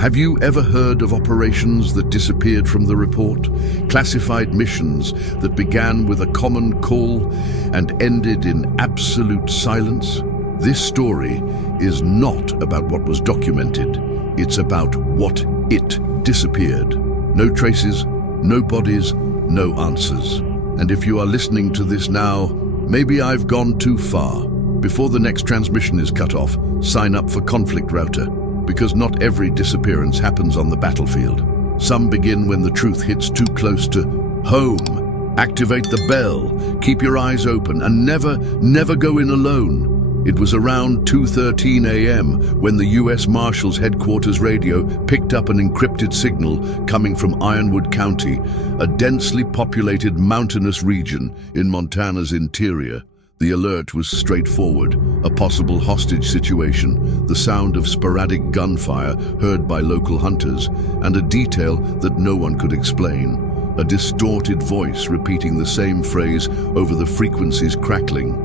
Have you ever heard of operations that disappeared from the report? Classified missions that began with a common call and ended in absolute silence? This story is not about what was documented. It's about what it disappeared. No traces, no bodies, no answers. And if you are listening to this now, maybe I've gone too far. Before the next transmission is cut off, sign up for Conflict Router, because not every disappearance happens on the battlefield. Some begin when the truth hits too close to home. Activate the bell, keep your eyes open, and never go in alone. It was around 2:13 a.m. when the U.S. Marshals Headquarters radio picked up an encrypted signal coming from Ironwood County, a densely populated mountainous region in Montana's interior. The alert was straightforward: a possible hostage situation, the sound of sporadic gunfire heard by local hunters, and a detail that no one could explain. A distorted voice repeating the same phrase over the frequencies crackling.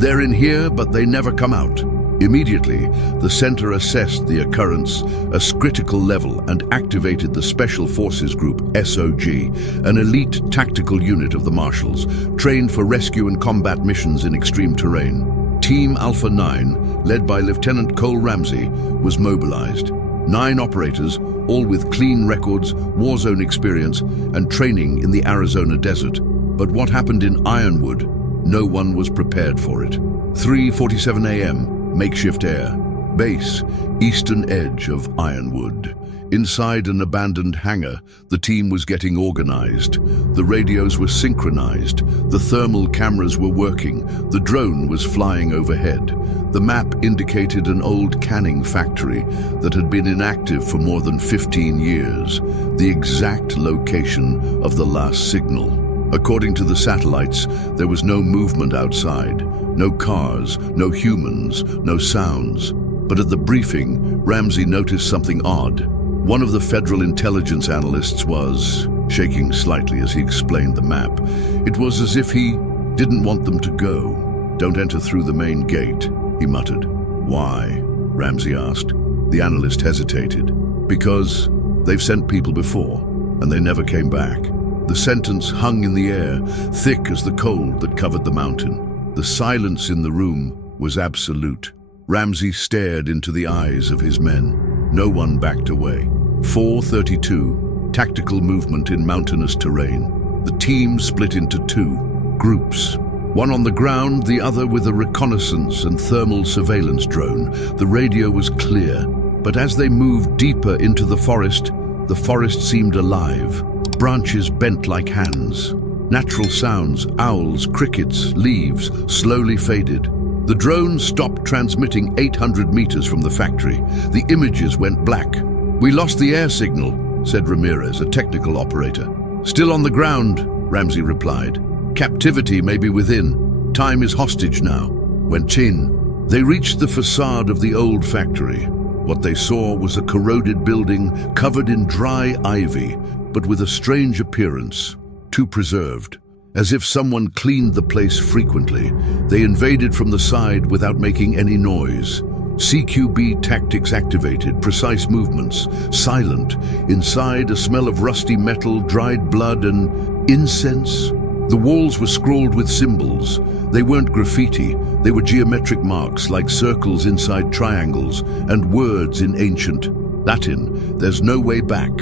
"They're in here, but they never come out." Immediately, the center assessed the occurrence at a critical level and activated the Special Forces Group, SOG, an elite tactical unit of the Marshals, trained for rescue and combat missions in extreme terrain. Team Alpha 9, led by Lieutenant Cole Ramsey, was mobilized. 9 operators, all with clean records, war zone experience, and training in the Arizona desert. But what happened in Ironwood? No one was prepared for it. 3:47 a.m. Makeshift air. Base, eastern edge of Ironwood. Inside an abandoned hangar, the team was getting organized. The radios were synchronized. The thermal cameras were working. The drone was flying overhead. The map indicated an old canning factory that had been inactive for more than 15 years, the exact location of the last signal. According to the satellites, there was no movement outside, no cars, no humans, no sounds. But at the briefing, Ramsey noticed something odd. One of the federal intelligence analysts was shaking slightly as he explained the map. It was as if he didn't want them to go. "Don't enter through the main gate," he muttered. "Why?" Ramsey asked. The analyst hesitated. "Because they've sent people before, and they never came back." The sentence hung in the air, thick as the cold that covered the mountain. The silence in the room was absolute. Ramsey stared into the eyes of his men. No one backed away. 4:32, tactical movement in mountainous terrain. The team split into 2 groups. One on the ground, the other with a reconnaissance and thermal surveillance drone. The radio was clear, but as they moved deeper into the forest seemed alive. Branches bent like hands. Natural sounds, owls, crickets, leaves, slowly faded. The drone stopped transmitting 800 meters from the factory. The images went black. "We lost the air signal," said Ramirez, a technical operator. "Still on the ground," Ramsey replied. "Captivity may be within. Time is hostage now." Went in. They reached the facade of the old factory. What they saw was a corroded building covered in dry ivy, but with a strange appearance, too preserved. As if someone cleaned the place frequently, they invaded from the side without making any noise. CQB tactics activated, precise movements, silent. Inside, a smell of rusty metal, dried blood, and incense. The walls were scrawled with symbols. They weren't graffiti, they were geometric marks like circles inside triangles, and words in ancient Latin. "There's no way back.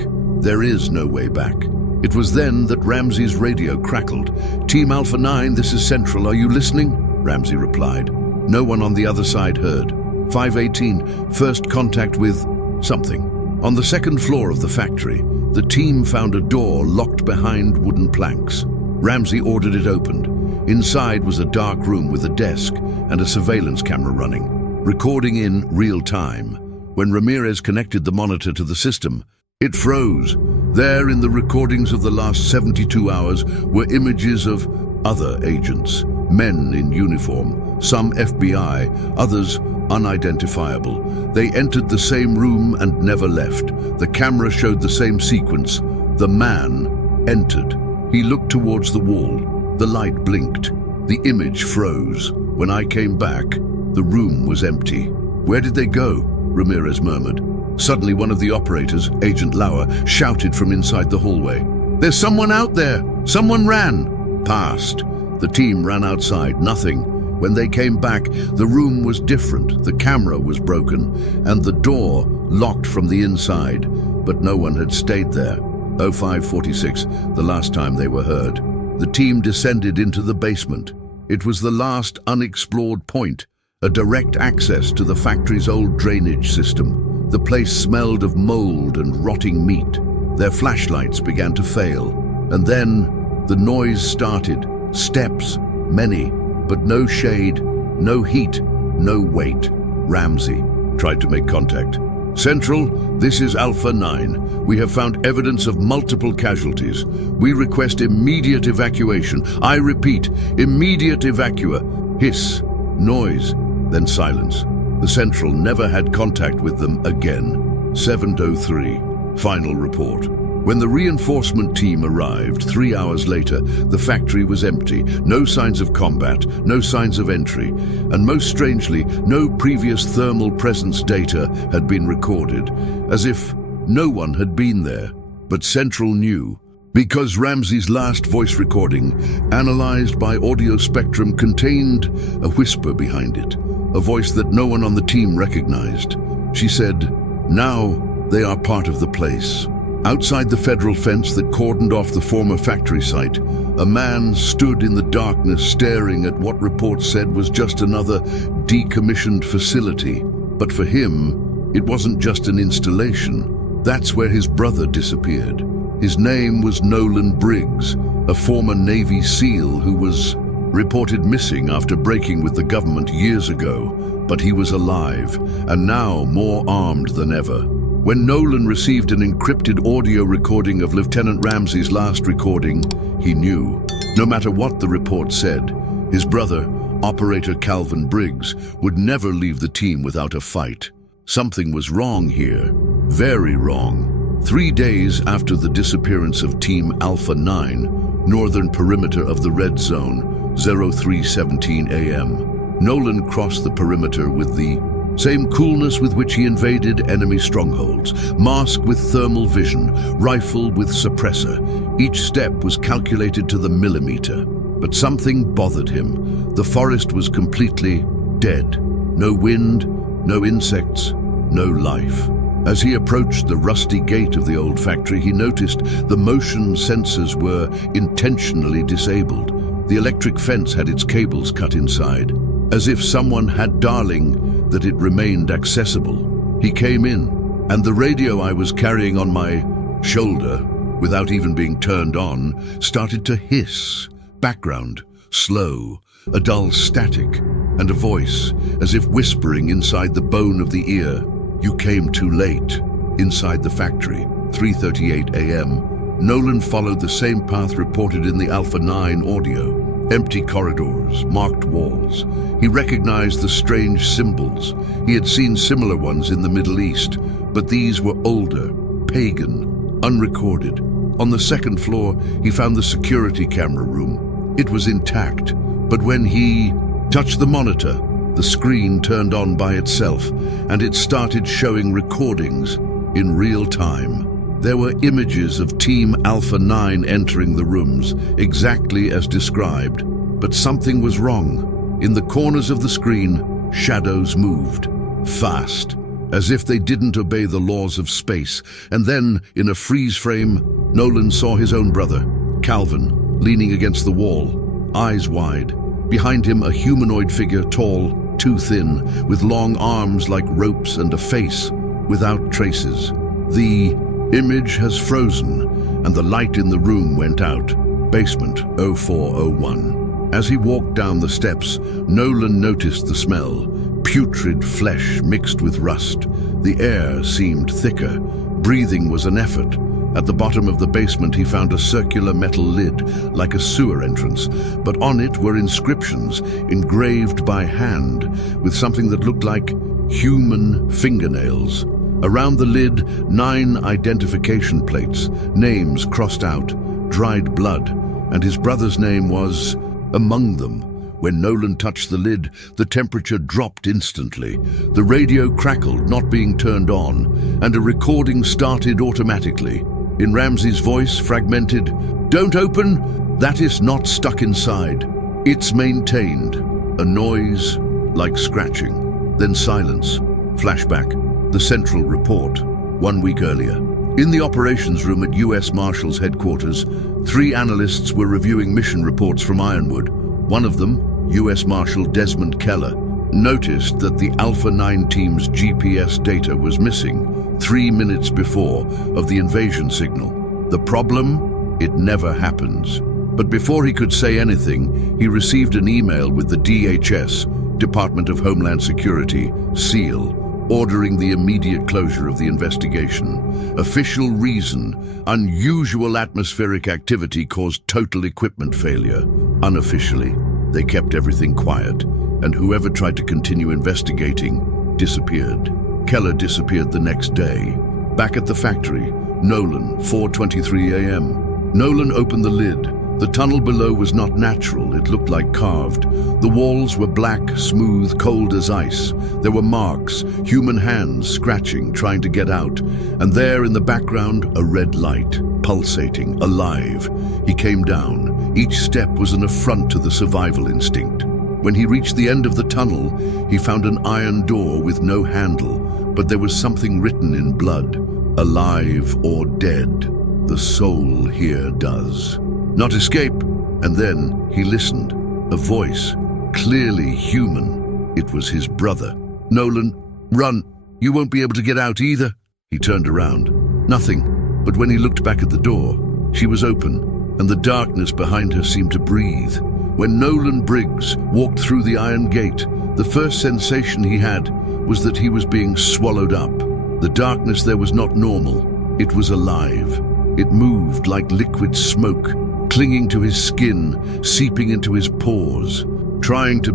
There is no way back." It was then that Ramsey's radio crackled. "Team Alpha 9, this is Central. Are you listening?" Ramsey replied. No one on the other side heard. 5:18, first contact with something. On the second floor of the factory, the team found a door locked behind wooden planks. Ramsey ordered it opened. Inside was a dark room with a desk and a surveillance camera running, recording in real time. When Ramirez connected the monitor to the system, it froze. There, in the recordings of the last 72 hours, were images of other agents, men in uniform, some FBI, others unidentifiable. They entered the same room and never left. The camera showed the same sequence. The man entered. He looked towards the wall. The light blinked. The image froze. When I came back, the room was empty. "Where did they go?" Ramirez murmured. Suddenly, one of the operators, Agent Lauer, shouted from inside the hallway. "There's someone out there! Someone ran!" Past. The team ran outside. Nothing. When they came back, the room was different. The camera was broken, and the door locked from the inside. But no one had stayed there. 05:46, the last time they were heard. The team descended into the basement. It was the last unexplored point, a direct access to the factory's old drainage system. The place smelled of mold and rotting meat. Their flashlights began to fail. And then the noise started. Steps, many, but no shade, no heat, no weight. Ramsey tried to make contact. "Central, this is Alpha 9. We have found evidence of multiple casualties. We request immediate evacuation. I repeat, immediate evacua." Hiss, noise, then silence. The Central never had contact with them again. 7:03, final report. When the reinforcement team arrived 3 hours later, the factory was empty. No signs of combat, no signs of entry, and most strangely, no previous thermal presence data had been recorded, as if no one had been there. But Central knew, because Ramsey's last voice recording, analyzed by audio spectrum, contained a whisper behind it, a voice that no one on the team recognized. She said, "Now they are part of the place." Outside the federal fence that cordoned off the former factory site, a man stood in the darkness staring at what reports said was just another decommissioned facility. But for him, it wasn't just an installation. That's where his brother disappeared. His name was Nolan Briggs, a former Navy SEAL who was reported missing after breaking with the government years ago. But he was alive, and now more armed than ever. When Nolan received an encrypted audio recording of Lieutenant Ramsey's last recording, he knew. No matter what the report said, his brother, Operator Calvin Briggs, would never leave the team without a fight. Something was wrong here. Very wrong. 3 days after the disappearance of Team Alpha 9, northern perimeter of the Red Zone, 03:17 a.m., Nolan crossed the perimeter with the same coolness with which he invaded enemy strongholds, mask with thermal vision, rifle with suppressor. Each step was calculated to the millimeter. But something bothered him. The forest was completely dead. No wind, no insects, no life. As he approached the rusty gate of the old factory, he noticed the motion sensors were intentionally disabled. The electric fence had its cables cut inside, as if someone had darling that it remained accessible. He came in, and the radio I was carrying on my shoulder, without even being turned on, started to hiss. Background, slow, a dull static, and a voice, as if whispering inside the bone of the ear. "You came too late." Inside the factory, 3:38 a.m., Nolan followed the same path reported in the Alpha 9 audio. Empty corridors, marked walls. He recognized the strange symbols. He had seen similar ones in the Middle East, but these were older, pagan, unrecorded. On the second floor, he found the security camera room. It was intact, but when he touched the monitor, the screen turned on by itself, and it started showing recordings in real time. There were images of Team Alpha 9 entering the rooms, exactly as described. But something was wrong. In the corners of the screen, shadows moved, fast, as if they didn't obey the laws of space. And then, in a freeze frame, Nolan saw his own brother, Calvin, leaning against the wall, eyes wide. Behind him, a humanoid figure, tall, too thin, with long arms like ropes and a face without traces. The image has frozen, and the light in the room went out. Basement 0401. As he walked down the steps, Nolan noticed the smell. Putrid flesh mixed with rust. The air seemed thicker. Breathing was an effort. At the bottom of the basement, he found a circular metal lid, like a sewer entrance, but on it were inscriptions, engraved by hand, with something that looked like human fingernails. Around the lid, 9 identification plates, names crossed out, dried blood, and his brother's name was among them. When Nolan touched the lid, the temperature dropped instantly. The radio crackled, not being turned on, and a recording started automatically. In Ramsey's voice, fragmented, "Don't open, that is not stuck inside. It's maintained." A noise like scratching, then silence. Flashback, the central report, 1 week earlier. In the operations room at US Marshals headquarters, 3 analysts were reviewing mission reports from Ironwood. One of them, US Marshal Desmond Keller, noticed that the Alpha 9 team's GPS data was missing 3 minutes before of the invasion signal. The problem? It never happens. But before he could say anything, he received an email with the DHS, Department of Homeland Security, seal, ordering the immediate closure of the investigation. Official reason: unusual atmospheric activity caused total equipment failure. Unofficially, they kept everything quiet, and whoever tried to continue investigating disappeared. Keller disappeared the next day. Back at the factory, Nolan, 4:23 a.m. Nolan opened the lid. The tunnel below was not natural, it looked like carved. The walls were black, smooth, cold as ice. There were marks, human hands scratching, trying to get out. And there in the background, a red light, pulsating, alive. He came down. Each step was an affront to the survival instinct. When he reached the end of the tunnel, he found an iron door with no handle, but there was something written in blood. Alive or dead, the soul here does. Not escape. And then he listened. A voice, clearly human. It was his brother. "Nolan, run. You won't be able to get out either." He turned around. Nothing. But when he looked back at the door, she was open, and the darkness behind her seemed to breathe. When Nolan Briggs walked through the iron gate, the first sensation he had was that he was being swallowed up. The darkness there was not normal. It was alive. It moved like liquid smoke, clinging to his skin, seeping into his pores, trying to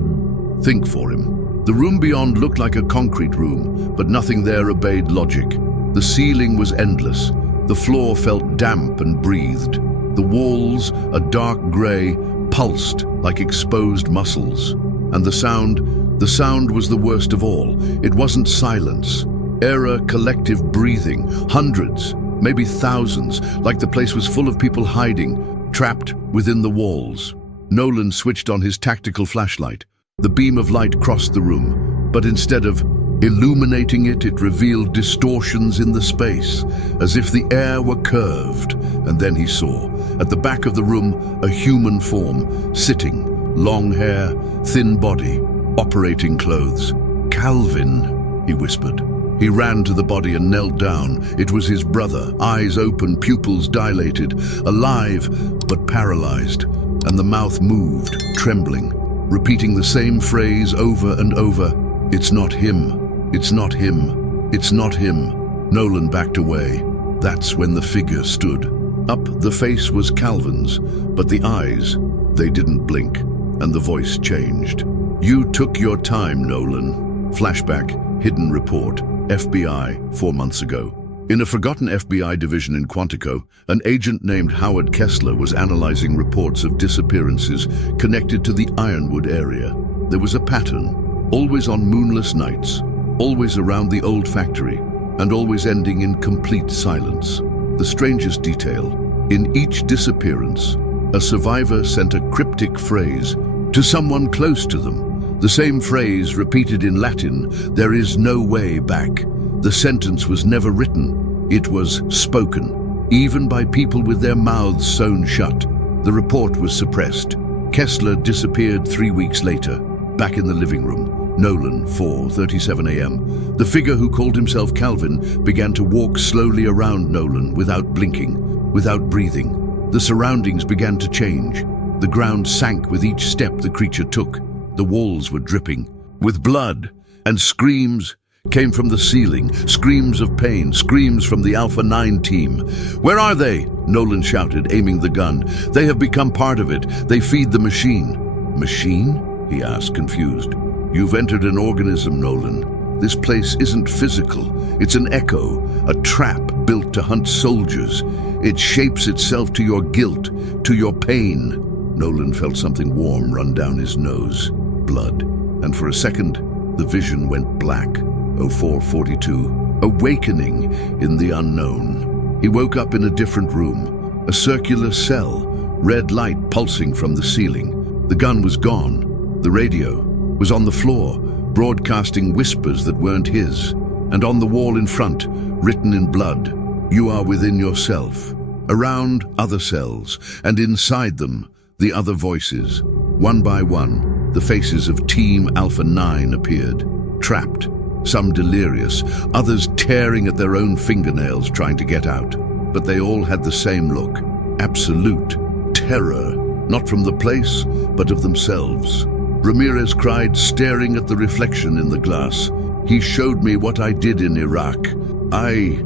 think for him. The room beyond looked like a concrete room, but nothing there obeyed logic. The ceiling was endless. The floor felt damp and breathed. The walls, a dark grey, pulsed like exposed muscles. And the sound was the worst of all. It wasn't silence. Era collective breathing, hundreds, maybe thousands, like the place was full of people hiding, trapped within the walls. Nolan switched on his tactical flashlight. The beam of light crossed the room, but instead of illuminating it, it revealed distortions in the space, as if the air were curved. And then he saw, at the back of the room, a human form, sitting, long hair, thin body, operating clothes. "Calvin," he whispered. He ran to the body and knelt down. It was his brother, eyes open, pupils dilated, alive but paralyzed, and the mouth moved, trembling, repeating the same phrase over and over. "It's not him. It's not him. It's not him." Nolan backed away. That's when the figure stood. Up, the face was Calvin's, but the eyes, they didn't blink, and the voice changed. "You took your time, Nolan." Flashback, hidden report. FBI, 4 months ago. In a forgotten FBI division in Quantico, an agent named Howard Kessler was analyzing reports of disappearances connected to the Ironwood area. There was a pattern, always on moonless nights, always around the old factory, and always ending in complete silence. The strangest detail, in each disappearance, a survivor sent a cryptic phrase to someone close to them. The same phrase repeated in Latin, "There is no way back." The sentence was never written. It was spoken, even by people with their mouths sewn shut. The report was suppressed. Kessler disappeared 3 weeks later, back in the living room. Nolan, 4:37 a.m. The figure who called himself Calvin began to walk slowly around Nolan without blinking, without breathing. The surroundings began to change. The ground sank with each step the creature took. The walls were dripping with blood, and screams came from the ceiling, screams of pain, screams from the Alpha 9 team. "Where are they?" Nolan shouted, aiming the gun. "They have become part of it. They feed the machine." "Machine?" he asked, confused. "You've entered an organism, Nolan. This place isn't physical. It's an echo, a trap built to hunt soldiers. It shapes itself to your guilt, to your pain." Nolan felt something warm run down his nose. Blood. And for a second, the vision went black. 0442. Awakening in the unknown. He woke up in a different room. A circular cell. Red light pulsing from the ceiling. The gun was gone. The radio was on the floor, broadcasting whispers that weren't his. And on the wall in front, written in blood, "You are within yourself." Around, other cells, and inside them, the other voices. One by one, the faces of Team Alpha 9 appeared. Trapped, some delirious, others tearing at their own fingernails trying to get out. But they all had the same look. Absolute terror, not from the place, but of themselves. Ramirez cried, staring at the reflection in the glass. "He showed me what I did in Iraq. I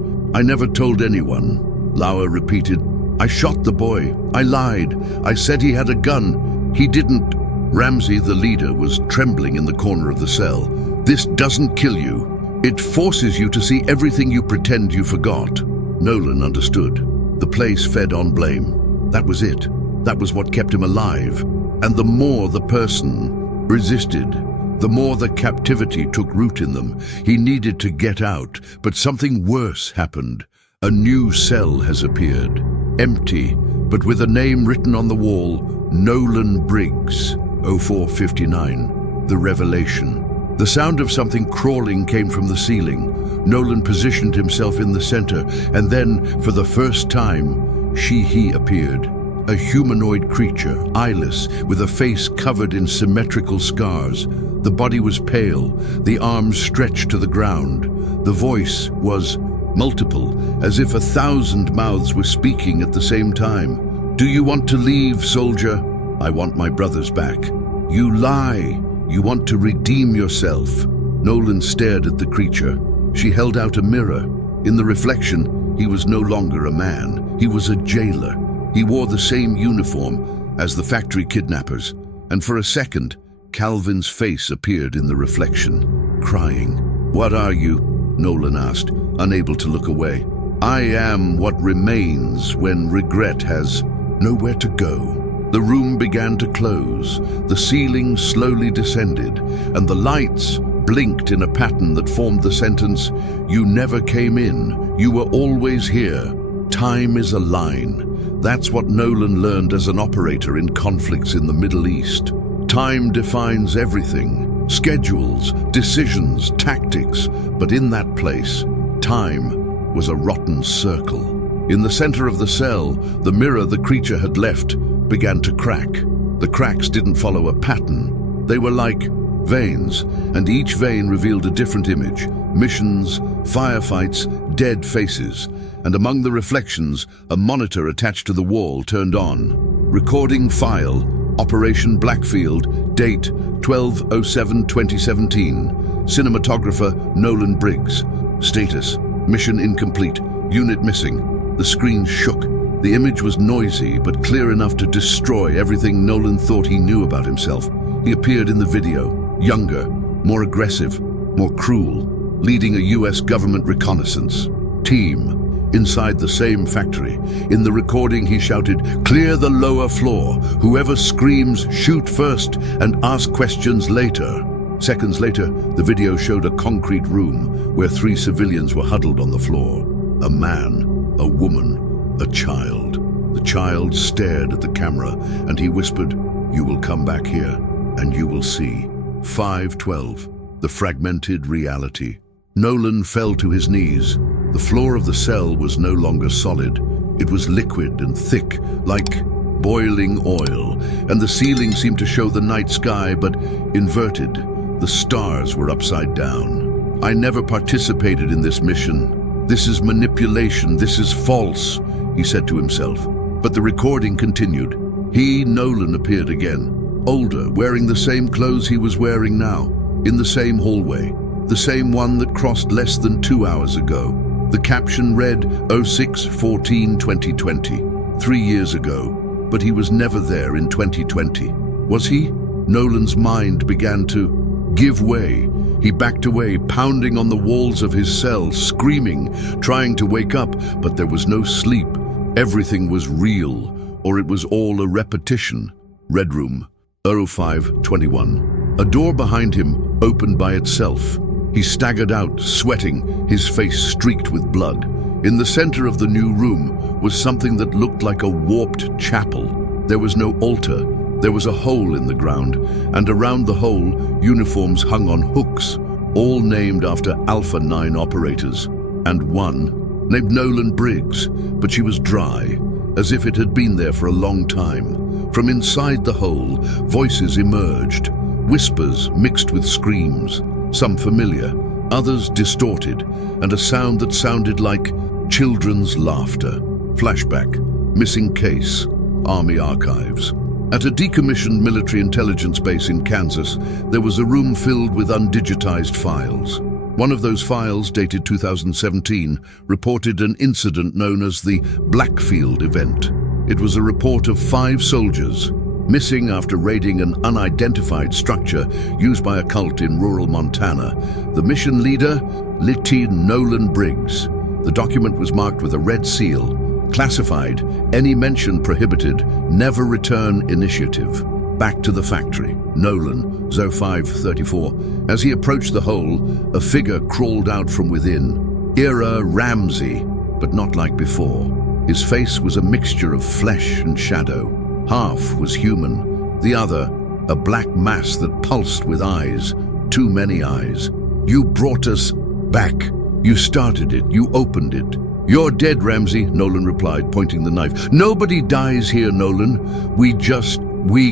never told anyone." Lauer repeated, "I shot the boy. I lied. I said he had a gun. He didn't." Ramsey, the leader, was trembling in the corner of the cell. "This doesn't kill you. It forces you to see everything you pretend you forgot." Nolan understood. The place fed on blame. That was it. That was what kept him alive. And the more the person resisted, the more the captivity took root in them. He needed to get out, but something worse happened. A new cell has appeared. Empty, but with a name written on the wall, Nolan Briggs, 0459. The revelation. The sound of something crawling came from the ceiling. Nolan positioned himself in the center, and then, for the first time, he appeared. A humanoid creature, eyeless, with a face covered in symmetrical scars. The body was pale, the arms stretched to the ground. The voice was multiple, as if 1,000 mouths were speaking at the same time. "Do you want to leave, soldier? I want my brothers back. You lie. You want to redeem yourself." Nolan stared at the creature. She held out a mirror. In the reflection, he was no longer a man. He was a jailer. He wore the same uniform as the factory kidnappers. And for a second, Calvin's face appeared in the reflection, crying. "What are you?" Nolan asked, unable to look away. "I am what remains when regret has nowhere to go." The room began to close. The ceiling slowly descended, and the lights blinked in a pattern that formed the sentence, "You never came in. You were always here. Time is a line." That's what Nolan learned as an operator in conflicts in the Middle East. Time defines everything. Schedules, decisions, tactics. But in that place, time was a rotten circle. In the center of the cell, the mirror the creature had left began to crack. The cracks didn't follow a pattern. They were like veins, and each vein revealed a different image. Missions, firefights, dead faces. And among the reflections, a monitor attached to the wall turned on. Recording file, Operation Blackfield, date 12/07/2017. Cinematographer Nolan Briggs. Status, mission incomplete, unit missing. The screen shook. The image was noisy, but clear enough to destroy everything Nolan thought he knew about himself. He appeared in the video, younger, more aggressive, more cruel, leading a US government reconnaissance team inside the same factory. In the recording, he shouted, "Clear the lower floor. Whoever screams, shoot first and ask questions later." Seconds later, the video showed a concrete room where 3 civilians were huddled on the floor. A man, a woman, a child. The child stared at the camera, and he whispered, "You will come back here, and you will see." 5:12. The fragmented reality. Nolan fell to his knees. The floor of the cell was no longer solid. It was liquid and thick, like boiling oil, and the ceiling seemed to show the night sky, but inverted. The stars were upside down. "I never participated in this mission. This is manipulation. This is false," he said to himself. But the recording continued. Nolan, appeared again, older, wearing the same clothes he was wearing now, in the same hallway, the same one that crossed less than 2 hours ago. The caption read 06/14/2020, 3 years ago, but he was never there in 2020. Was he? Nolan's mind began to give way. He backed away, pounding on the walls of his cell, screaming, trying to wake up, but there was no sleep. Everything was real, or it was all a repetition. Red Room, 0521. A door behind him opened by itself. He staggered out, sweating, his face streaked with blood. In the center of the new room was something that looked like a warped chapel. There was no altar. There was a hole in the ground, and around the hole, uniforms hung on hooks, all named after Alpha 9 operators, and one named Nolan Briggs, but she was dry, as if it had been there for a long time. From inside the hole, voices emerged, whispers mixed with screams, some familiar, others distorted, and a sound that sounded like children's laughter. Flashback, missing case, Army archives. At a decommissioned military intelligence base in Kansas, there was a room filled with undigitized files. One of those files, dated 2017, reported an incident known as the Blackfield event. It was a report of 5 soldiers missing after raiding an unidentified structure used by a cult in rural Montana. The mission leader, Lieutenant Nolan Briggs. The document was marked with a red seal, classified, any mention prohibited, never return initiative. Back to the factory. Nolan, 0534. As he approached the hole, a figure crawled out from within. Era Ramsey, but not like before. His face was a mixture of flesh and shadow. Half was human, the other, a black mass that pulsed with eyes, too many eyes. You brought us back. You started it. You opened it. You're dead, Ramsey, Nolan replied, pointing the knife. Nobody dies here, Nolan. We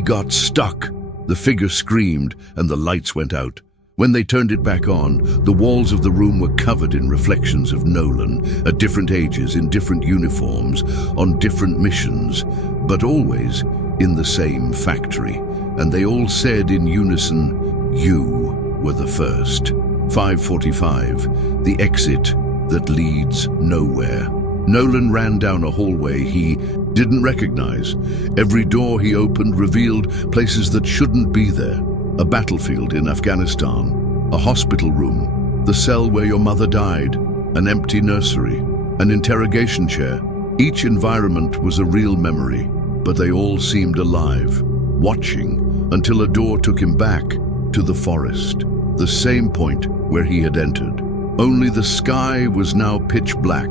got stuck. The figure screamed, and the lights went out. When they turned it back on, the walls of the room were covered in reflections of Nolan, at different ages, in different uniforms, on different missions, but always in the same factory. And they all said in unison, "You were the first." 545, the exit that leads nowhere. Nolan ran down a hallway he didn't recognize. Every door he opened revealed places that shouldn't be there. A battlefield in Afghanistan, a hospital room, the cell where your mother died, an empty nursery, an interrogation chair. Each environment was a real memory, but they all seemed alive, watching, until a door took him back to the forest, the same point where he had entered. Only the sky was now pitch black.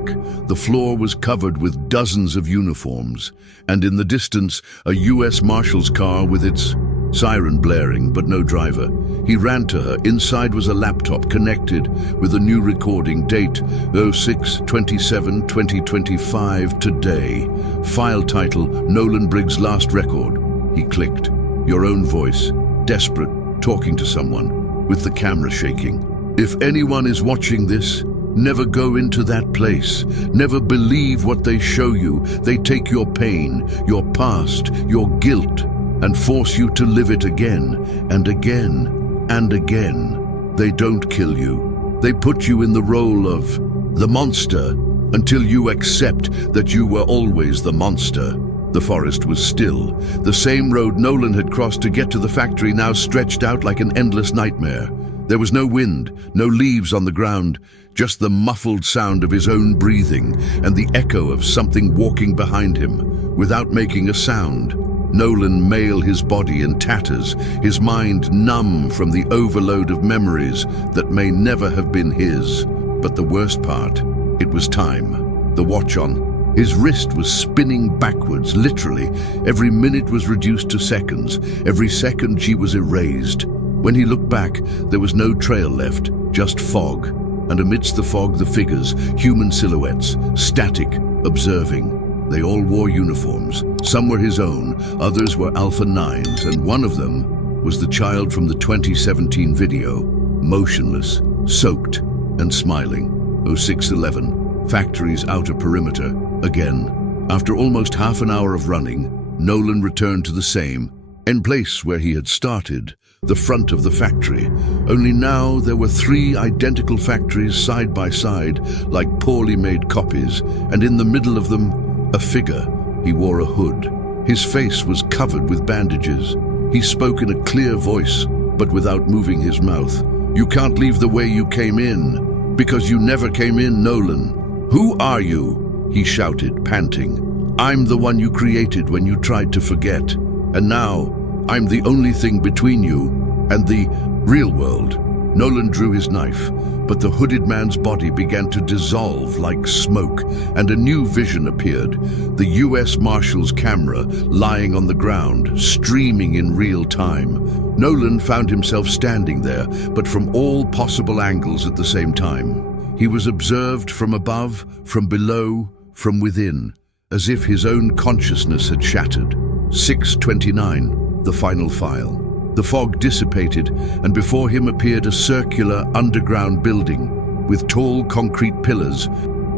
The floor was covered with dozens of uniforms, and in the distance, a U.S. Marshal's car with its siren blaring, but no driver. He ran to her. Inside was a laptop connected with a new recording, date 06/27/2025, today. File title, Nolan Briggs' last record. He clicked. Your own voice, desperate, talking to someone, with the camera shaking. If anyone is watching this, never go into that place. Never believe what they show you. They take your pain, your past, your guilt, and force you to live it again and again and again. They don't kill you. They put you in the role of the monster until you accept that you were always the monster. The forest was still. The same road Nolan had crossed to get to the factory now stretched out like an endless nightmare. There was no wind, no leaves on the ground, just the muffled sound of his own breathing and the echo of something walking behind him, without making a sound. Nolan lay his body in tatters, his mind numb from the overload of memories that may never have been his. But the worst part, it was time. The watch on his wrist was spinning backwards, literally. Every minute was reduced to seconds. Every second she was erased. When he looked back, there was no trail left, just fog. And amidst the fog, the figures, human silhouettes, static, observing. They all wore uniforms. Some were his own, others were Alpha 9s, and one of them was the child from the 2017 video, motionless, soaked, and smiling. 0611, factory's outer perimeter, again. After almost half an hour of running, Nolan returned to the same, in place where he had started, the front of the factory. Only now there were 3 identical factories side by side, like poorly made copies, and in the middle of them, a figure. He wore a hood. His face was covered with bandages. He spoke in a clear voice, but without moving his mouth. You can't leave the way you came in, because you never came in, Nolan. Who are you? He shouted, panting. I'm the one you created when you tried to forget. And now, I'm the only thing between you and the real world. Nolan drew his knife, but the hooded man's body began to dissolve like smoke, and a new vision appeared. The US Marshal's camera lying on the ground, streaming in real time. Nolan found himself standing there, but from all possible angles at the same time. He was observed from above, from below, from within, as if his own consciousness had shattered. 6:29, the final file. The fog dissipated, and before him appeared a circular underground building with tall concrete pillars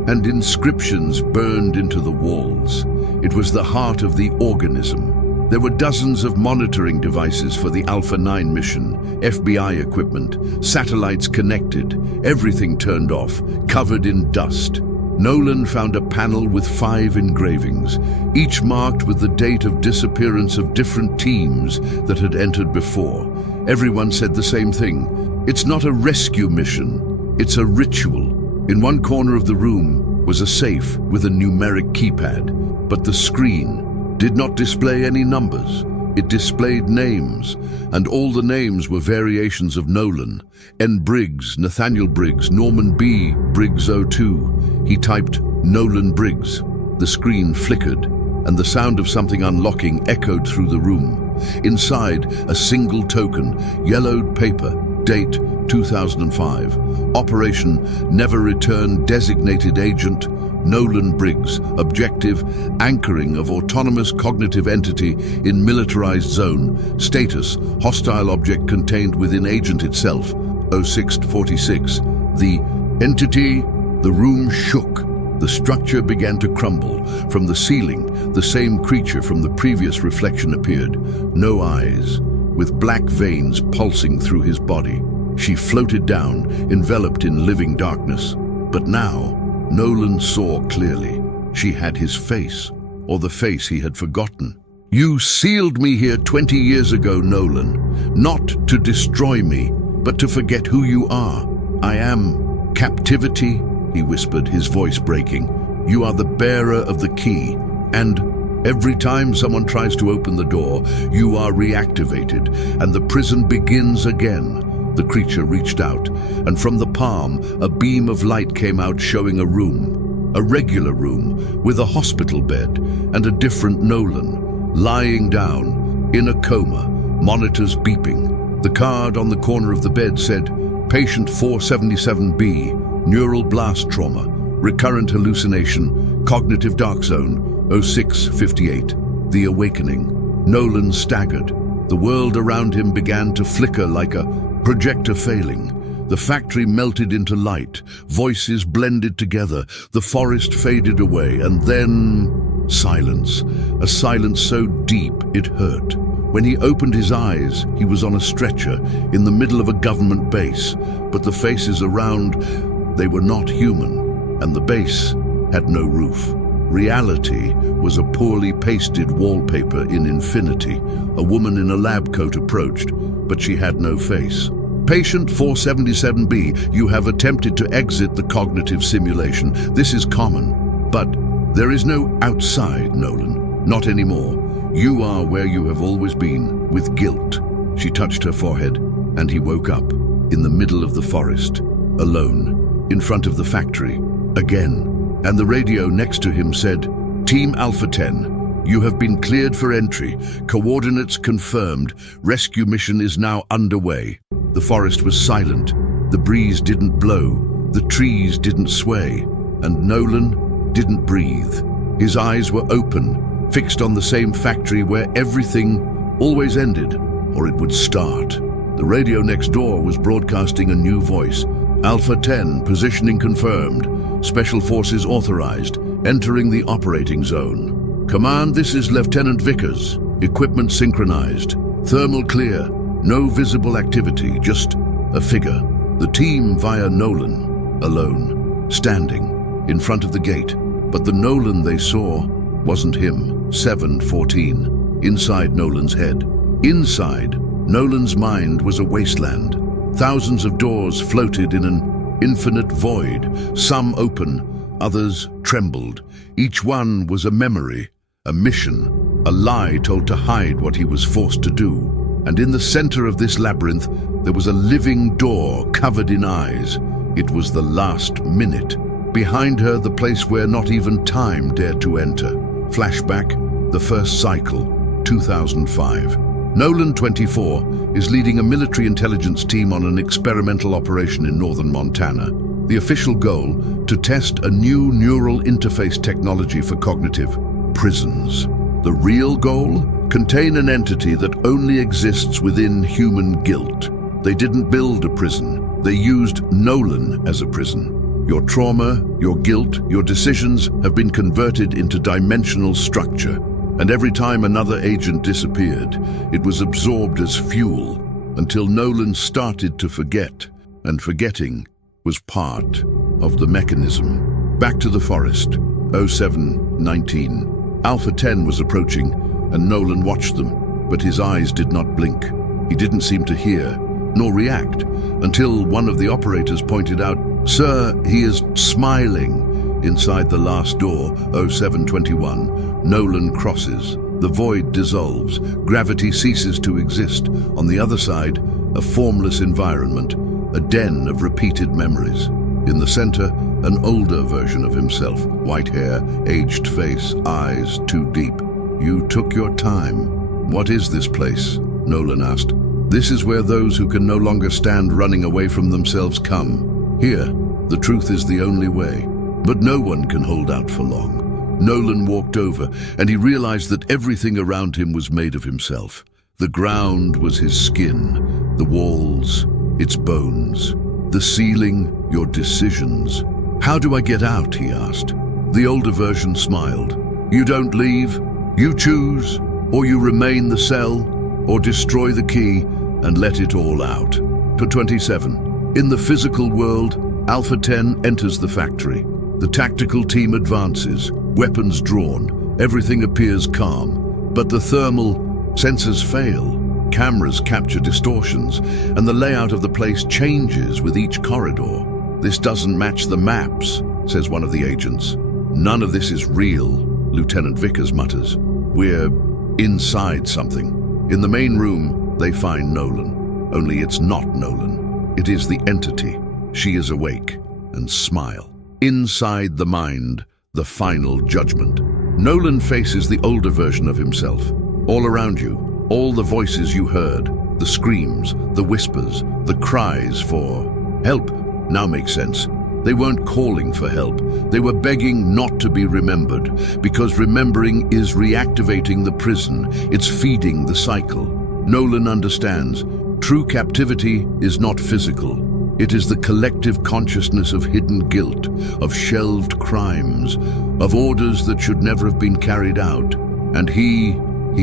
and inscriptions burned into the walls. It was the heart of the organism. There were dozens of monitoring devices for the Alpha 9 mission, FBI equipment, satellites connected, everything turned off, covered in dust. Nolan found a panel with 5 engravings, each marked with the date of disappearance of different teams that had entered before. Everyone said the same thing. It's not a rescue mission, it's a ritual. In one corner of the room was a safe with a numeric keypad, but the screen did not display any numbers. It displayed names, and all the names were variations of Nolan. N. Briggs, Nathaniel Briggs, Norman B. Briggs 02. He typed Nolan Briggs. The screen flickered, and the sound of something unlocking echoed through the room. Inside, a single token, yellowed paper, date 2005. Operation Never Return Designated Agent Nolan Briggs. Objective, anchoring of autonomous cognitive entity in militarized zone. Status, hostile object contained within agent itself. 0646. The entity, the room shook. The structure began to crumble. From the ceiling, the same creature from the previous reflection appeared. No eyes, with black veins pulsing through his body. She floated down, enveloped in living darkness. But now, Nolan saw clearly. She had his face, or the face he had forgotten. You sealed me here 20 years ago, Nolan, not to destroy me, but to forget who you are. I am Captivity, he whispered, his voice breaking. You are the bearer of the key, and every time someone tries to open the door, you are reactivated, and the prison begins again. The creature reached out, and from the palm, a beam of light came out showing a room. A regular room, with a hospital bed, and a different Nolan, lying down, in a coma, monitors beeping. The card on the corner of the bed said, Patient 477B, neural blast trauma, recurrent hallucination, cognitive dark zone, 0658. The awakening. Nolan staggered. The world around him began to flicker like a projector failing. The factory melted into light. Voices blended together. The forest faded away, and then silence. A silence so deep it hurt. When he opened his eyes, he was on a stretcher in the middle of a government base, but the faces around, they were not human, and the base had no roof. Reality was a poorly pasted wallpaper in infinity. A woman in a lab coat approached, but she had no face. Patient 477B, you have attempted to exit the cognitive simulation. This is common, but there is no outside, Nolan. Not anymore. You are where you have always been, with guilt. She touched her forehead, and he woke up, in the middle of the forest, alone, in front of the factory, again. And the radio next to him said, Team Alpha 10, you have been cleared for entry. Coordinates confirmed. Rescue mission is now underway. The forest was silent. The breeze didn't blow. The trees didn't sway. And Nolan didn't breathe. His eyes were open, fixed on the same factory where everything always ended, or it would start. The radio next door was broadcasting a new voice. Alpha 10, positioning confirmed. Special Forces authorized, entering the operating zone. Command, this is Lieutenant Vickers. Equipment synchronized. Thermal clear. No visible activity, just a figure. The team via Nolan, alone, standing in front of the gate. But the Nolan they saw wasn't him. 7:14. Inside Nolan's head. Inside, Nolan's mind was a wasteland. Thousands of doors floated in an infinite void. Some open, others trembled. Each one was a memory, a mission, a lie told to hide what he was forced to do. And in the center of this labyrinth, there was a living door covered in eyes. It was the last minute. Behind her, the place where not even time dared to enter. Flashback, the first cycle, 2005. Nolan, 24, is leading a military intelligence team on an experimental operation in northern Montana. The official goal, to test a new neural interface technology for cognitive prisons. The real goal? Contain an entity that only exists within human guilt. They didn't build a prison. They used Nolan as a prison. Your trauma, your guilt, your decisions have been converted into dimensional structure. And every time another agent disappeared, it was absorbed as fuel until Nolan started to forget, and forgetting was part of the mechanism. Back to the forest, 07-19. Alpha 10 was approaching, and Nolan watched them, but his eyes did not blink. He didn't seem to hear, nor react, until one of the operators pointed out, "Sir, he is smiling." Inside the last door, 07-21, Nolan crosses. The void dissolves. Gravity ceases to exist. On the other side, a formless environment, a den of repeated memories. In the center, an older version of himself. White hair, aged face, eyes too deep. "You took your time." "What is this place?" Nolan asked. "This is where those who can no longer stand running away from themselves come. Here, the truth is the only way. But no one can hold out for long." Nolan walked over, and he realized that everything around him was made of himself. The ground was his skin, the walls, its bones, the ceiling, your decisions. "How do I get out?" he asked. The older version smiled. "You don't leave. You choose, or you remain the cell, or destroy the key and let it all out." To 27. In the physical world, Alpha 10 enters the factory. The tactical team advances, weapons drawn, everything appears calm. But the thermal sensors fail, cameras capture distortions, and the layout of the place changes with each corridor. "This doesn't match the maps," says one of the agents. "None of this is real," Lieutenant Vickers mutters. "We're inside something." In the main room, they find Nolan. Only it's not Nolan. It is the entity. She is awake and smile. Inside the mind, the final judgment. Nolan faces the older version of himself. All around you, all the voices you heard, the screams, the whispers, the cries for help, now make sense. They weren't calling for help. They were begging not to be remembered, because remembering is reactivating the prison. It's feeding the cycle. Nolan understands. True captivity is not physical. It is the collective consciousness of hidden guilt, of shelved crimes, of orders that should never have been carried out. And he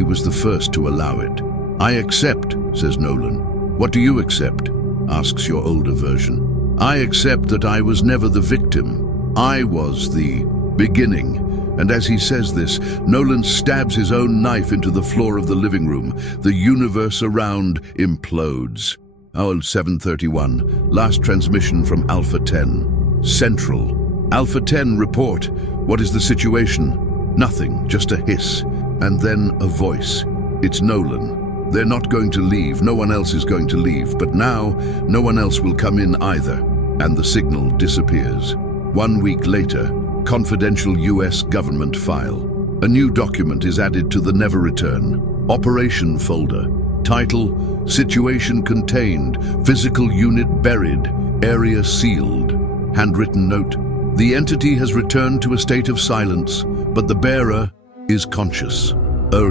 was the first to allow it. "I accept," says Nolan. "What do you accept?" asks your older version. "I accept that I was never the victim. I was the beginning." And as he says this, Nolan stabs his own knife into the floor of the living room. The universe around implodes. 07:31, last transmission from Alpha 10. Central. "Alpha 10, report. What is the situation?" Nothing, just a hiss, and then a voice. It's Nolan. "They're not going to leave. No one else is going to leave. But now, no one else will come in either." And the signal disappears. 1 week later, confidential US government file. A new document is added to the Never Return Operation folder. Title, Situation Contained, Physical Unit Buried, Area Sealed. Handwritten note, the entity has returned to a state of silence, but the bearer is conscious.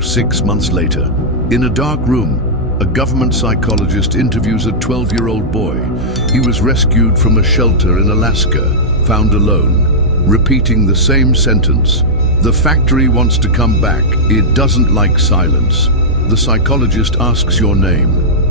6 months later, in a dark room, a government psychologist interviews a 12-year-old boy. He was rescued from a shelter in Alaska, found alone, repeating the same sentence. "The factory wants to come back. It doesn't like silence." The psychologist asks your name.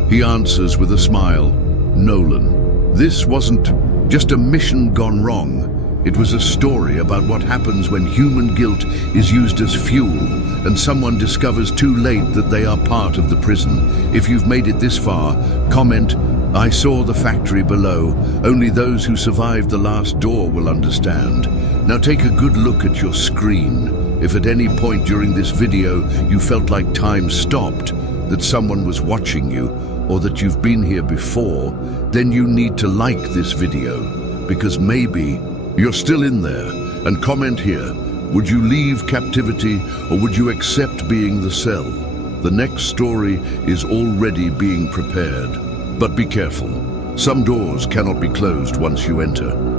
He answers with a smile, "Nolan." This wasn't just a mission gone wrong. It was a story about what happens when human guilt is used as fuel and someone discovers too late that they are part of the prison. If you've made it this far, comment, "I saw the factory below." Only those who survived the last door will understand. Now take a good look at your screen. If at any point during this video you felt like time stopped, that someone was watching you, or that you've been here before, then you need to like this video, because maybe you're still in there. And comment here, would you leave Captivity or would you accept being the cell? The next story is already being prepared. But be careful. Some doors cannot be closed once you enter.